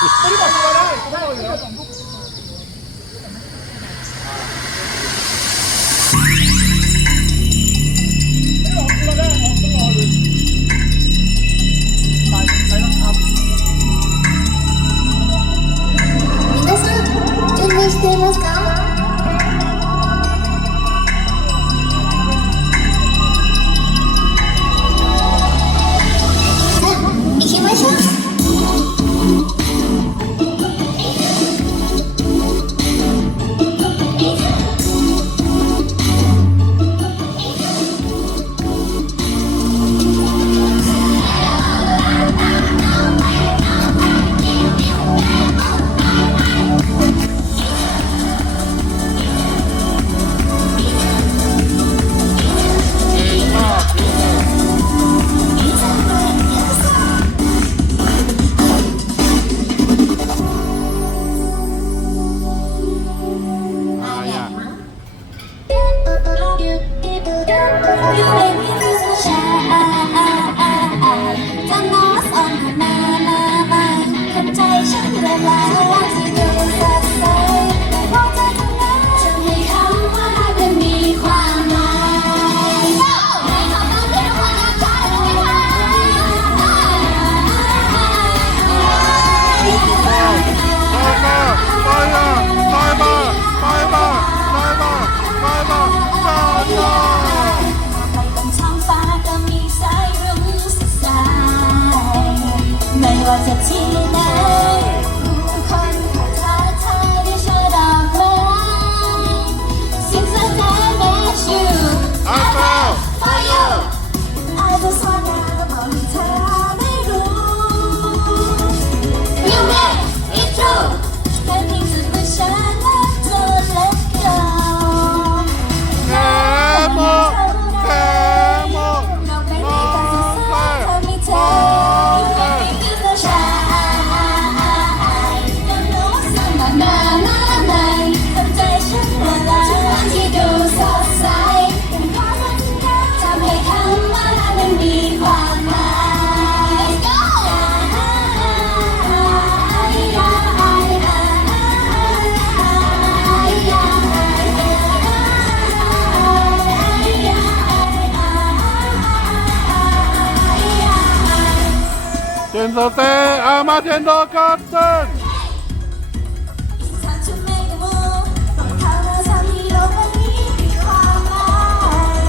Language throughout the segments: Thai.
你把车开过来，不要。to Sensate Amatendo Captain!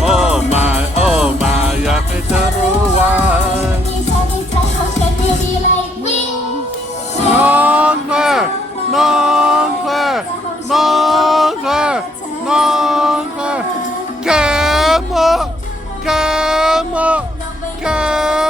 Oh my, oh my, อยากให้เธอรู้ว่าน้องแคลน้องแคลน้องแคลน้องแคลแกมะแกมะแกม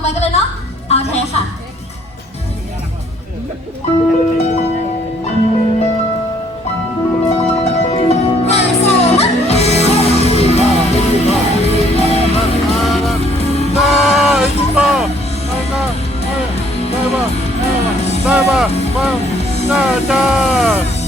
อไปกันเลยเนาะเอาแท้ค่ะได้ป่ะได้ป่ะได้ป่ะได้ป่ะได้ป่ะ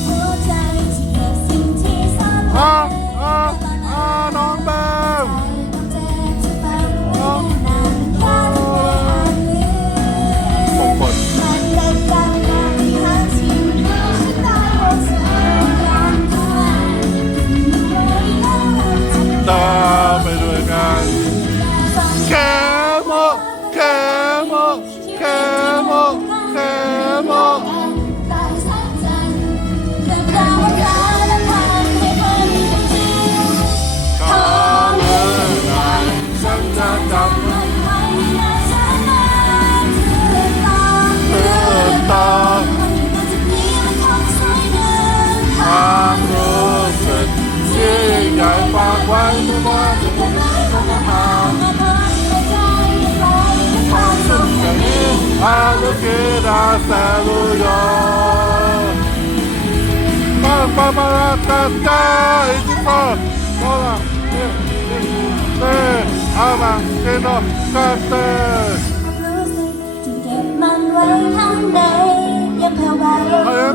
Oh. pasado yo. Pa, pa, pa, pa, pa, pa, hola, eh, eh, eh, ama, que no cante. Hãy subscribe cho kênh Ghiền Mì Gõ Để không bỏ lỡ những video hấp dẫn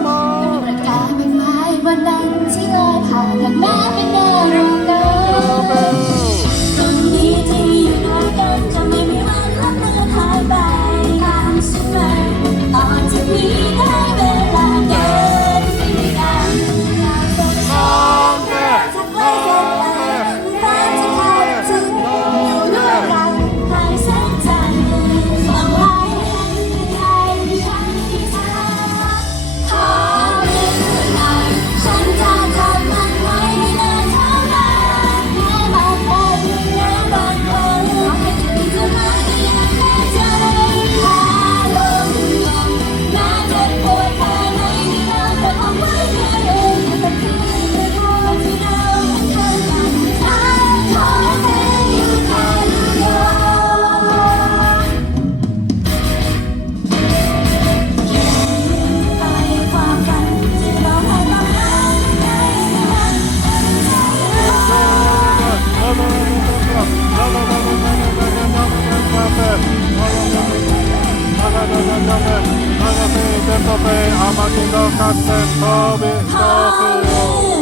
Tobie, a Makindo Hasem, Tobie, Tobie.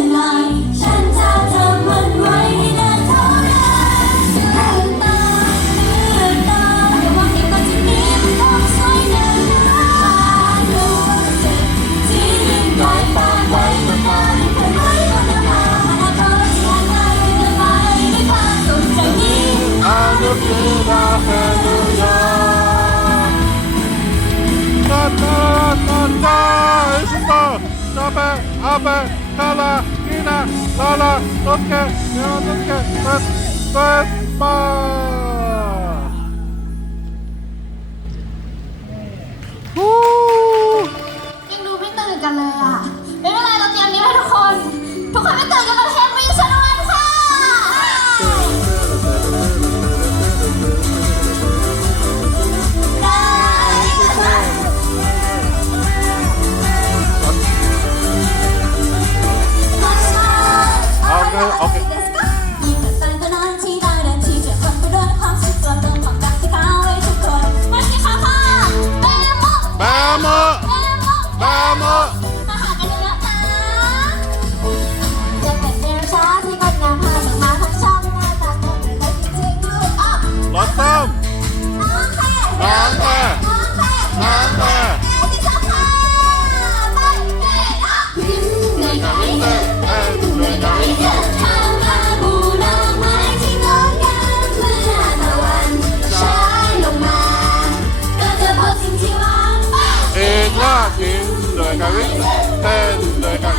Papa, Kala, Nina, Lala, Lotka, Nina, Lotka, Bus, Bus, Bus. tên đời càng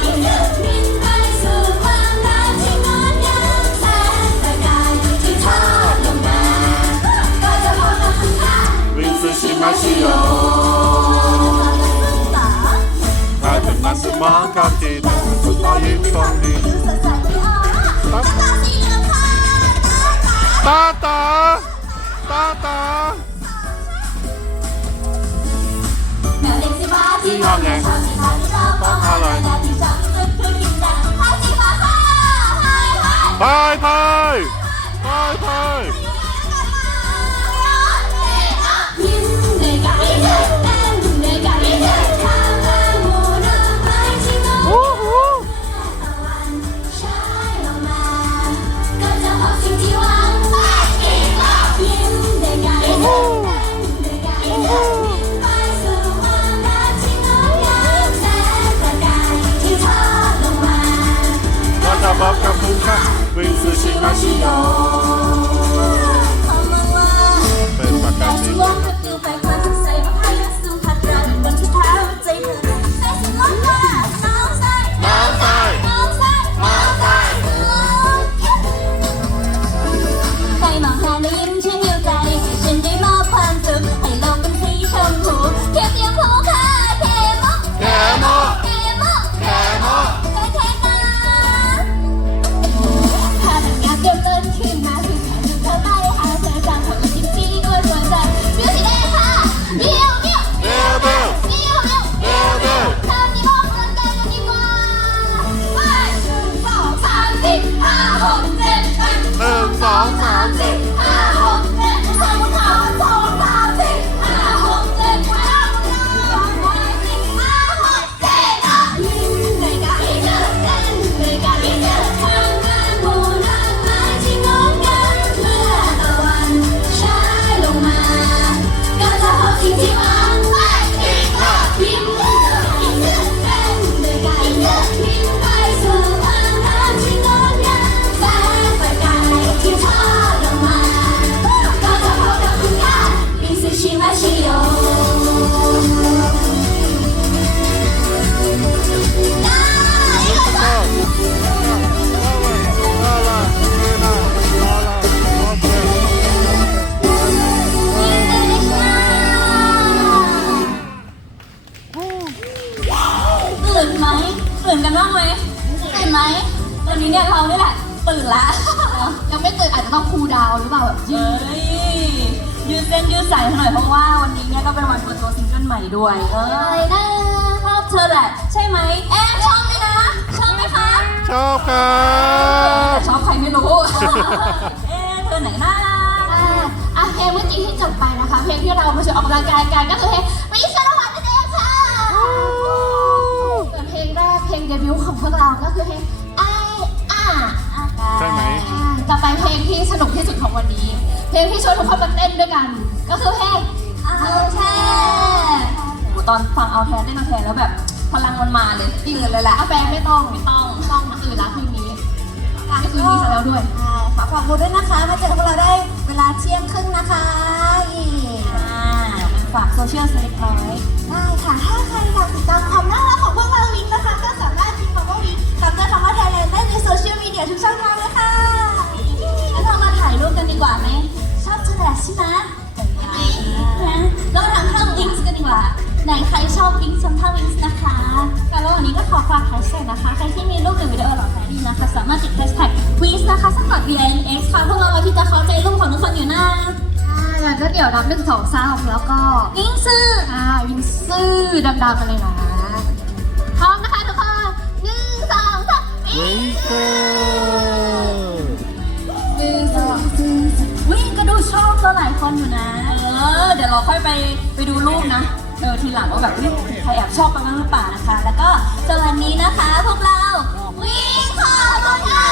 마시오 가득 맛을 막아지 나의 똥리 따따 따따 이하네 来大地上奋勇拼杀开心しましょ หรือเปล่าแบบยืดยืดเส้นยืดสายหน่อยเพราะว่าวันนี้เนี่ยก็เป็นวันเปิดตัวซิงเกิลใหม่ด้วย เออนะชอบเธอแหละ ใช่ไหมเอ๊ะชอบไหมนะ ชอบไหมคะชอบครัแต่บชอบใครไม่รู้ เอ๊ะเธอไหนนะอะเพลงเมื่อกี้ที่จบไปนะคะ เพลงที่เรามาชวนออกกำลังกายกันก็คือเพลงวิสรวัตรนั่นเองค่ะส่วนเพลงแรกเพลงเดบิวต์ของพวกเราก็คือเพลง ต่อไปเพลงที่สนุกที่สุดของวันนี้ เพลงที่ชวนทุกคนมาเต้นด้วยกัน ก็คือเพลงเอาแท้ตอนฟังเอาแท้เต้นเอาแท้แล้วแบบพลังมันมาเลยจริงเลยแหละอาแปลไม่ต้องไม่ต้องต้องมันอื่นละเพลงนี้นี่คือมีซะแล้วด้วยขอขอบคุณด้วยนะคะมาเจอพวกเราได้เวลาเที่ยงครึ่งนะคะอีกฝากโซเชียลสเล็กน้อยได้ค่ะถ้าใครอยากติดตามความน่ารักของพวกเราวิงนะคะก็สามารถพิมพ์คำว่าวิงตามด้วยคำว่าไทยแลนด์ได้ในโซเชียลมีเดียทุกช่องทางเลยค่ะ ดีกว่าไหมชอบเธอแหละใช่ไหมนะเราทำท่าวิงส์กันดีกว่าไหนใครชอบวิงส์ทำท่าวิงส์นะคะแต่แล้ววันนี้ก็ขอฝากแฮชแท็กนะคะ ใครที่มีรูปหรือวิดีโอเหล่านี้นะคะ สามารถติดแฮชแท็กวิงส์นะคะสะกด V N X ค่ะพวกเราที่จะเข้าใจรูปของทุกคนอยู่นะอ่างั้นก็เดี๋ยวนับหนึ่งสองสามแล้วก็วิงซื่ออ่าวิงซื่อดังๆกันเลยนะพร้อมนะคะทุกคนหนึ่งสองสามวิวิงงเกอ อนอยู่นะ เออ เดี๋ยวเราค่อยไปไปดูรูปนะ เออทีหลังว่าแบบอุ๊ยใครแอบชอบกันบ้างหรือเปล่านะคะ แล้วก็สำหรับวันนี้นะคะพวกเราวิ่งขอบคุณค่ะ